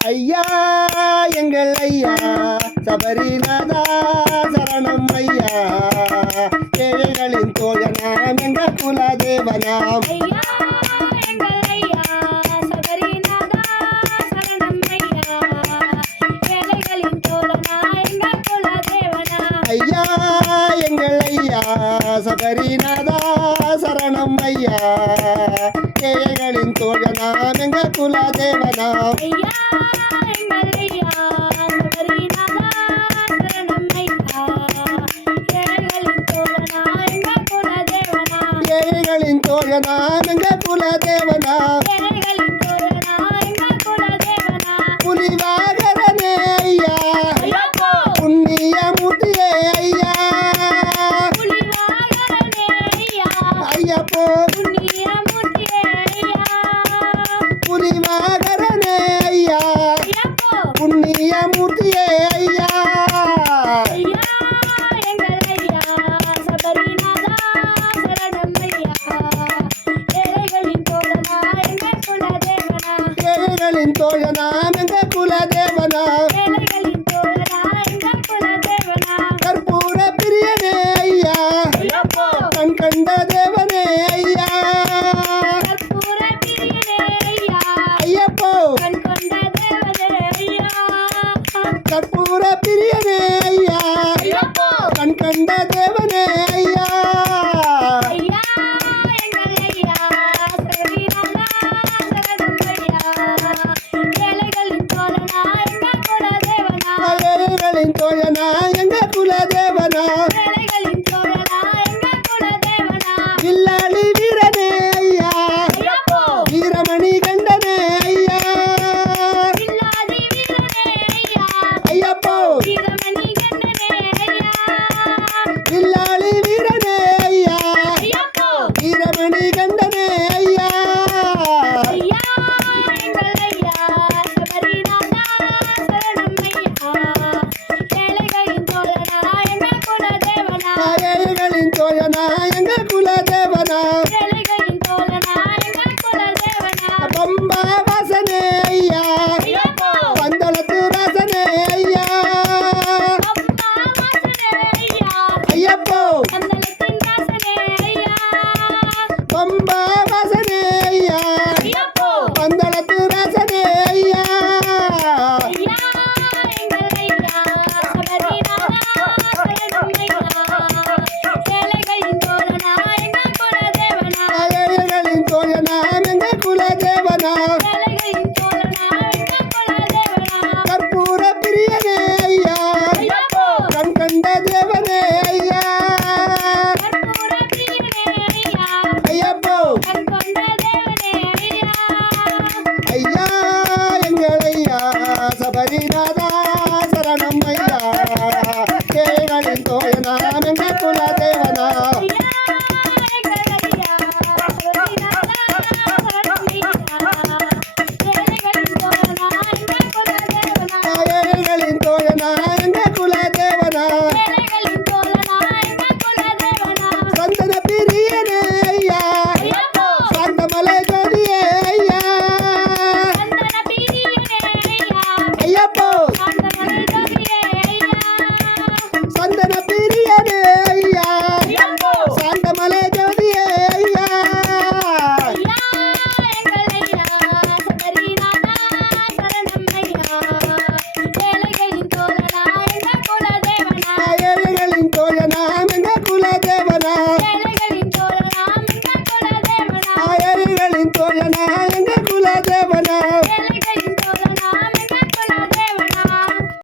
ஐயா எங்கள் ஐயா சபரிநாதா சரணம் ஐயா ஏழைகளின் தோழனாம் எங்கள் குலதேவனாம் ஐயா எங்கள் ஐயா சபரிநாதா சரணம் ஐயா ஏழைகளின் தோழனா எங்கள் குலதேவனா ஐயா எங்கள் ஐயா சபரிநாதா சரணம் ஐயா ஏழைகளின் தோழனாம் எங்கள் குலதேவனாம் ஐயா எங்கள் ஐயா சபரிநாதா சரணம் ஐயா ஏழைகளின் தோழனா எங்கள் குலதேவனா ஏழைகளின் தோழனாம் எங்கள் குலதேவனாம் ஏழைகளின் தோழனா எங்கள் குலதேவனா புலிவாகரனே ஐயா ஐயப்போ புண்ணியமூர்த்தியே ஐயா புலிவாகரனே ஐயா ஐயப்போ புண்ணியமூர்த்தியே ஐயா புலிவாகரனே ஐயா ஐயப்போ புண்ணியமூர்த்தியே ஐயா ஐயா எங்கள் ஐயா சபரிநாதா சரணம் ஐயா ஏழைகளின் தோழனா எங்கள் குலதேவனா ஏழைகளின் தோழனாம் எங்கள் குலதேவனாம் ஏழைகளின் தோழனா எங்கள் குலதேவனா கற்பூர பிரியனே ஐயா ஐயப்போ கண் கண்ட தேவனே ஐயா கற்பூர பிரியனே ஐயா ஐயப்போ கண் கொண்ட தேவனே ஐயா கற்பூர பிரியனே ஐயா ஐயப்போ கண் கண்ட தேவனே ஐயா ஐயா எங்கள் ஐயா சபரிநாதா சரணம் ஐயா ஏழைகளின் தோழனா எங்கள் குலதேவனா ஏழைகளின் தோழனா எங்கள் குலதேவனா ஏழைகளின் தோழனா எங்கள் குலதேவனா வில்லாளி வீரனே ஐயா ஐயப்போ வீரமணி கண்டனே ஐயா வில்லாதி வீரனே ஐயா ஐயப்போ வீரமணி கண்டனே ஐயா வில்லாளி வீரனே ஐயா ஐயப்போ வீரமணி கண்டனே ஐயா ஐயா எங்கள் ஐயா சபரிநாதா சரணம் ஐயா ஏழைகளின் தோழனா எங்கள் குலதேவனா ஏழைகளின் தோழனா எங்கள் குலதேவனா ஏழைகளின் தோழனா எங்கள் குலதேவனா பம்பா வாசனே ஐயா ஐயப்போ பந்தளத்து ராசனே ஐயா அம்மா வாசனே ஐயா ஐயப்போ பந்தளத்தின் வாசனே ஐயா பம்பா வாசனே ஐயா ஐயப்போ பந்தளத்து ராசனே ஐயா ஐயா எங்கள் ஐயா சபரிநாதா சரணம் ஐயா ஏழைகளின் தோழனா எங்கள் குலதேவனா ஏழைகளின் தோழனாம் எங்கள் குலதேவனா ஏழைகளின் தோழனா எங்கள் குலதேவனா கற்பூர பிரியனே ஐயா ஐயப்போ கண் கண்ட தேவனே ஐயா கற்பூர பிரியனே ஐயா ஐயப்போ கண் கொண்ட தேவனே ஐயா ஐயா எங்கள் ஐயா சபரிநாதா சரணம் ஐயா ஏழைகளின் தோழனாம் எங்கள் குலதேவனா ஐயா எங்கள் ஐயா சபரிநாதா சரணம் ஐயா ஏழைகளின் தோழனா எங்கள் குலதேவனா ஏழைகளின் தோழனா எங்கள் குலதேவனா ஏழைகளின் தோழனா எங்கள் குலதேவனா சந்தன பிரியனே ஐயா ஐயப்போ சாந்தமலை ஜோதியே ஐயா சந்தன பிரியனே ஐயா ஐயப்போ சாந்தமலை ஜோதியே ஐயா சந்தன பிரியனே ஐயா ஐயப்போ சாந்தமலை ஜோதியே ஐயா ஐயா எங்கள் ஐயா சபரிநாதா சரணம் ஐயா ஏழைகளின் தோழனா எங்கள் குலதேவனா ஏழைகளின் தோழனாம் எங்கள் குலதேவனா ஏழைகளின் தோழனா எங்கள் குலதேவனா ஏழைகளின் தோழனா எங்கள் குலதேவனா